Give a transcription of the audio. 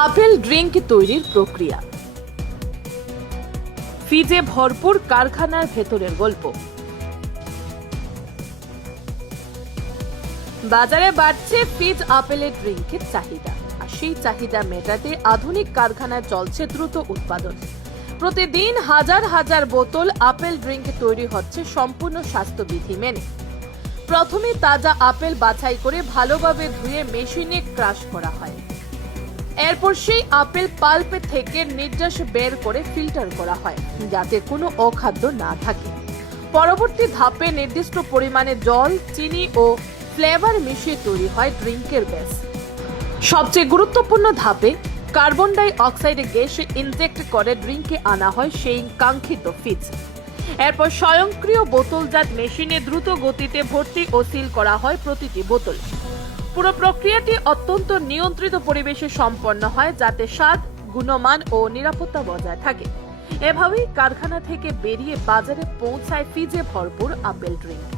Apple drink তৈরির প্রক্রিয়া। ফিজে ভরপুর কারখানার ভেতরের গল্প। বাজারে বাড়ছে ফিজ আপেলের ড্রিঙ্কের চাহিদা, আর সেই চাহিদা মেটাতে আধুনিক কারখানায় চলছে দ্রুত উৎপাদন। প্রতিদিন হাজার হাজার বোতল আপেল ড্রিঙ্ক তৈরি হচ্ছে সম্পূর্ণ স্বাস্থ্যবিধি মেনে। প্রথমে তাজা আপেল বাছাই করে ভালোভাবে ধুয়ে মেশিনে ক্রাশ করা হয়। এরপর সেই আপেল পাল্প থেকে নির্যাস বের করে ফিল্টার করা হয়, যাতে কোনো অখাদ্য না থাকে। পরবর্তী ধাপে নির্দিষ্ট পরিমাণে জল, চিনি ও ফ্লেভার মিশিয়ে তৈরি হয় ড্রিঙ্কের ব্যাস। সবচেয়ে গুরুত্বপূর্ণ ধাপে carbon die oxide gas inject করে ড্রিঙ্কে আনা হয় সেই কাঙ্ক্ষিত ফিজ। এরপর স্বয়ংক্রিয় বোতলজাত মেশিনে দ্রুত গতিতে ভর্তি ও সিল করা হয় প্রতিটি বোতল। পুরো প্রক্রিয়াটি অত্যন্ত নিয়ন্ত্রিত পরিবেশে সম্পন্ন হয়, যাতে স্বাদ, গুণমান ও নিরাপত্তা বজায় থাকে। এভাবেই কারখানা থেকে বেরিয়ে বাজারে পৌঁছায় ফিজে ভরপুর আপেল ড্রিঙ্ক।